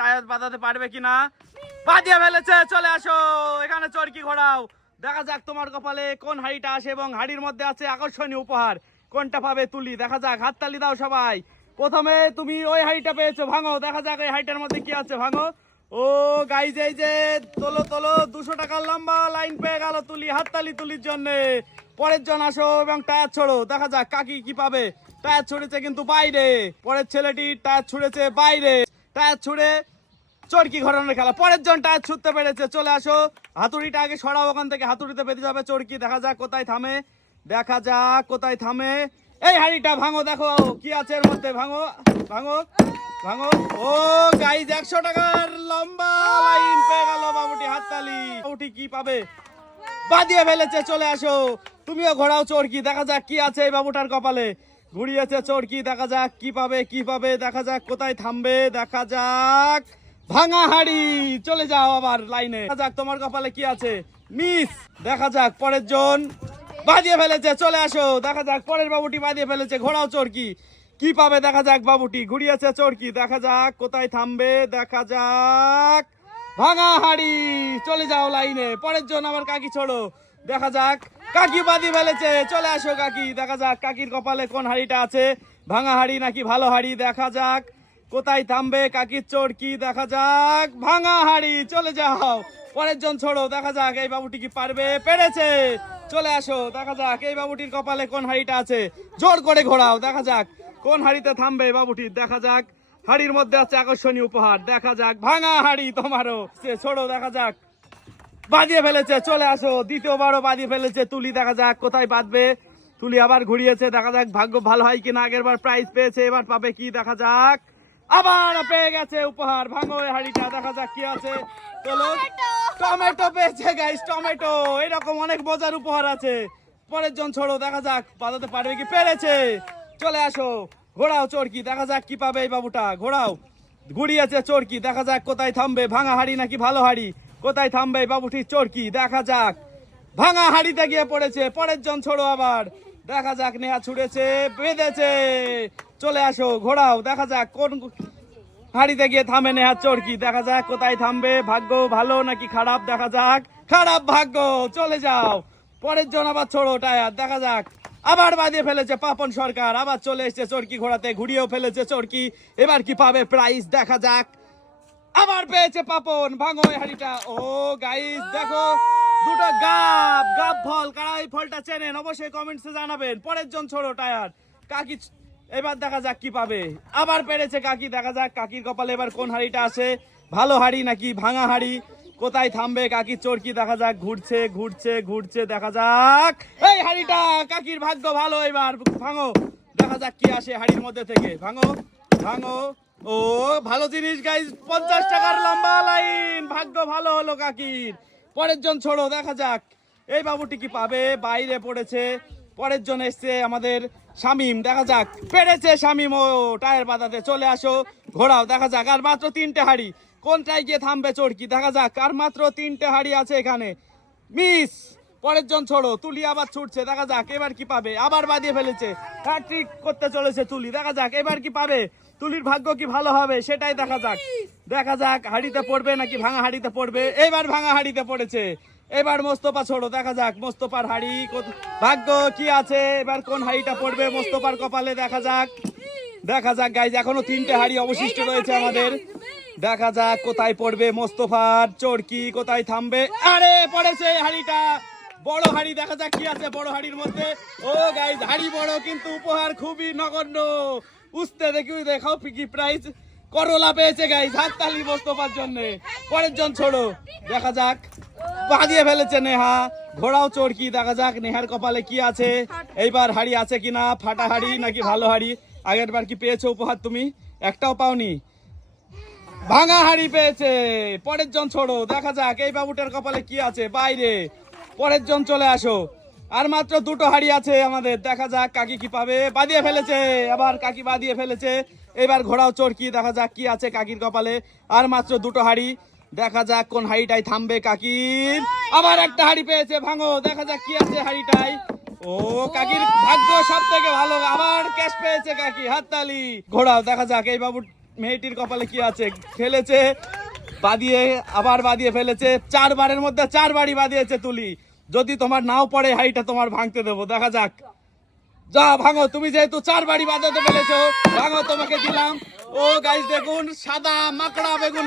Tyre বাঁধাতে পারবে কিনা? বাঁধিয়ে ফেলেছে, চলে আসো। এখানে চরকি ঘোরাও। দেখা যাক তোমার কপালে কোন হাড়িটা আসে এবং হাড়ির মধ্যে আছে আকর্ষণীয় উপহার। কোনটা পাবে তুলি? দেখা যাক হাততালি দাও সবাই। প্রথমে তুমি ওই হাড়িটা পেয়েছ, ভাঙো। দেখা যাক এই হাড়িটার মধ্যে কি আছে, ভাঙো। ও গাইজ এই যে তোলো তোলো, দুশো টাকার লম্বা লাইন পেয়ে গেল তুলি হাততালি তুলির জন্য। পরের জন আসো এবং টায়ার ছোড়ো। দেখা যাক কাকি কি পাবে। টায়ার ছুড়েছে কিন্তু বাইরে। পরের ছেলেটি টায়ার ছুড়েছে বাইরে। টায়ার ছুড়ে চরকি ঘোরানোর খেলা। পরের জন টায়ার ছুটতে পেরেছে, চলে আসো। হাতুড়িটা আগে সরাও, ওখান থেকে হাতুড়িতে পেতে যাবে চরকি। দেখা যাক কোথায় থামে। দেখা যাক কোথায় থামে। এই হাড়িটা ভাঙো, দেখো কি আছে এর মধ্যে। ভাঙো ভাঙো ভাঙো। ও গাইজ একশো টাকার লম্বা লাইন পেয়ে গেল বাবুটি হাততালি। বাবুটি কি পাবে? বাদিয়ে ফেলেছে, চলে আসো। তুমিও ঘোরাও চোরকি, দেখা যাক কি আছে এই বাবুটার কপালে। ঘুরিয়েছে চোরকি দেখা যাক, কি পাবে কি পাবে, দেখা যাক কোথায় থামবে, দেখা যাক। ভাঙা হাড়ি চলে যাও আবার লাইনে। দেখা যাক তোমার কপালে কি আছে। মিস, দেখা যাক পরের জন। বাদিয়ে ফেলেছে, চলে আসো। দেখা যাক পরের বাবুটি বাদিয়ে ফেলেছে ঘোড়াও চোরকি কি। পাবে, দেখা যাক বাবুটি। ঘুরিয়েছে চোরকি দেখা যাক কোথায় থামবে, দেখা যাক। ভাঙা হাড়ি চলে যাও লাইনে। পরের জন আবার কাকি ছোড়ো। দেখা যাক। কাকি বাদি ফেলেছে। চলে আসো কাকি। দেখা যাক কাকির কপালে কোন হাড়িটা আছে। ভাঙা হাড়ি নাকি ভালো হাড়ি? দেখা যাক। কোথায় থামবে কাকির চোর কি? দেখা যাক। ভাঙা হাড়ি, চলে যাও। পরের জন ছোড়ো। দেখা যাক এই বাবুটি কি পারবে? পেরেছে। চলে আসো। দেখা যাক এই বাবুটির কপালে কোন হাড়িটা আছে। জোর করে ঘোরাও। দেখা যাক কোন হাড়িতে থামবে এই বাবুটির দেখা যাক। হাড়ির মধ্যে আছে আকর্ষণীয় উপহার। দেখা যাক। ভাঙা হাড়ি তোমারও। সে ছোড়ো। দেখা যাক। বাজিয়ে ফেলেছে চলে আসো। দ্বিতীয়বারও বাজিয়ে ফেলেছে তুলি দেখা যাক কোথায় বাঁধবে। তুলি আবার ঘুরিয়েছে দেখা যাক ভাগ্য ভালো হয় কিনা। আগের বার প্রাইজ পেয়েছে এবার পাবে কি দেখা যাক। আবার পেয়ে গেছে উপহার ভাঙো হাড়িটা দেখা যাক কি আছে। চলো। টমেটো পেয়েছে গাইস টমেটো এরকম অনেক মজার উপহার আছে। পরের জন ছোড়ো দেখা যাক বাজাতে পারবে কি? পেরেছে। চলে আসো। ঘোড়াও চোরকি দেখা যাক কি পাবে এই বাবুটা। ঘোড়াও ঘুরিয়েছে চোরকি দেখা যাক কোথায় থামবে। ভাঙা হাড়ি নাকি ভালো হাড়ি? কোথায় থামবে বাবুটির চোরকি? দেখা যাক। ভাঙা হাড়িতে গিয়ে পড়েছে, পরের জন ছোড়ো আবার। দেখা যাক, নেহা ছুড়েছে, বেঁধেছে। চলে আসো ঘোড়াও দেখা যাক কোন হাড়িতে গিয়ে থামে নেহার চোরকি। দেখা যাক কোথায় থামবে, ভাগ্য ভালো নাকি খারাপ, দেখা যাক। খারাপ ভাগ্য, চলে যাও। পরের জন আবার ছোড়ো টায়ার, দেখা যাক। আবার বাঁধিয়ে ফেলেছে পাপন সরকার, আবার চলে এসেছে চরকি ঘোড়াতে, ঘুরিয়েও ফেলেছে চরকি। এবার কি পাবে প্রাইস দেখা যাক। আবার পেয়েছে পাপন ভাঙো হাড়িটা। ও গাইস দেখো দুটো গাব গাব ফল কারা এই ফলটা চেনেন অবশ্যই কমেন্টসে জানাবেন। পরের জন ছোড়ো টায়ার কাকি এবার দেখা যাক কি পাবে। আবার পেরেছে কাকি দেখা যাক কাকির কপালে এবার কোন হাড়িটা আসে। ভালো হাড়ি নাকি ভাঙা হাড়ি? কোথায় থামবে কাকির চরকি? দেখা যাক ঘুরছে ঘুরছে ঘুরছে দেখা যাক। এই হাড়িটা কাকির ভাগ্য ভালো এবার। ভাঙো দেখা যাক কি আসে হাড়ির মধ্যে থেকে। ভাঙো ভাঙো। ও, ভালো জিনিস গাইজ পঞ্চাশ টাকার লম্বা লাইন ভাগ্য ভালো হলো কাকির। পরের জন ছোড়ো, দেখা যাক। এই বাবুটি কি পাবে? বাইরে পড়েছে। পরের জন এসছে আমাদের শামিম, দেখা যাক। পেরেছে শামিম, ও, টায়ার বাদাতে চলে আসো। ঘোরাও, দেখা যাক। আর মাত্র তিনটে হাড়ি। কোনটায় গিয়ে থামবে চড়কি দেখা যাক। আর মাত্র তিনটে হাড়ি আছে এখানে। মিস, পরের জন ছোড়ো। তুলি আবার ছুটছে, দেখা যাক। এবার কি পাবে? আবার বাদিয়ে ফেলেছে। হ্যাট্রিক করতে চলেছে তুলি। দেখা যাক, এবার কি পাবে? তুলির ভাগ্য কি ভালো হবে? সেটাই দেখা যাক। দেখা যাক হাড়িতে পড়বে নাকি ভাঙা হাড়িতে পড়বে? এবার ভাঙা হাড়িতে পড়েছে। এবার মোস্তফা ছোড়ো দেখা যাক মোস্তফার হাড়ি ভাগ্য কি আছে? এবার কোন হাড়িটা পড়বে মোস্তফার কপালে? দেখা যাক। দেখা যাক গাইজ এখনও তিনটে হাড়ি অবশিষ্ট রয়েছে আমাদের। দেখা যাক কোথায় পড়বে মোস্তফার চরকি কোথায় থামবে? আরে পড়েছে হাড়িটা! বড় হাড়ি, দেখা যাক কি আছে বড় হাড়ির মধ্যে। ও গাইজ হাড়ি বড়, কিন্তু উপহার খুবই নগণ্য। উঠতে দেখি দেখাও কি প্রাইস করলা পেয়েছে গাইজ হাততালি মোস্তফার জন্য। পরের জন ছোড়ো, দেখা যাক। বাঁধিয়ে ফেলেছে নেহা। ঘোড়াও চড়কি, দেখা যাক নেহার কপালে কি আছে। এইবার হাড়ি আছে কিনা ফাটা হাড়ি নাকি ভালো হাড়ি? আগের বার কি পেয়েছ উপহার তুমি? একটাও পাওনি। ভাঙা হাড়ি পেয়েছে। পরের জন ছোড়ো, দেখা যাক। এই বাবুটার কপালে কি আছে? বাইরে। পরের জন চলে আসো। আর মাত্র দুটো হাড়ি আছে আমাদের। দেখা যাক কাকি কি পাবে। বাদিয়ে ফেলেছে। আবার কাকি বাদিয়ে ফেলেছে। এবার ঘোড়াও চরকি দেখা যাক কি আছে কাকির কপালে। আর মাত্র দুটো হাড়ি। দেখা যাক কোন হাড়িটাই থামবে কাকির। আবার একটা হাড়ি পেয়েছে। ভাঙো। দেখা যাক কি আছে হাড়িটাই। ও, কাকির ভাগ্য সব থেকে ভালো। আবার ক্যাশ পেয়েছে কাকি। হাততালি। ঘোড়াও, দেখা যাক এই বাবু মেয়েটির কপালে কি আছে। ফেলেছে বাদিয়ে আবার বাদিয়ে ফেলেছে। চারবারের মধ্যে চার বাড়ি বাদিয়েছে তুলি। যদি তোমার নাও পড়ে, হাইটা তোমার ভাঙতে দেবো। দেখা যাক। যা, ভাঙো। তুমি যেহেতু চার বাড়ি বাজাতে পেরেছ ভাঙো, তোমাকে দিলাম। ও গাছ দেখুন, সাদা মাকড়া বেগুন।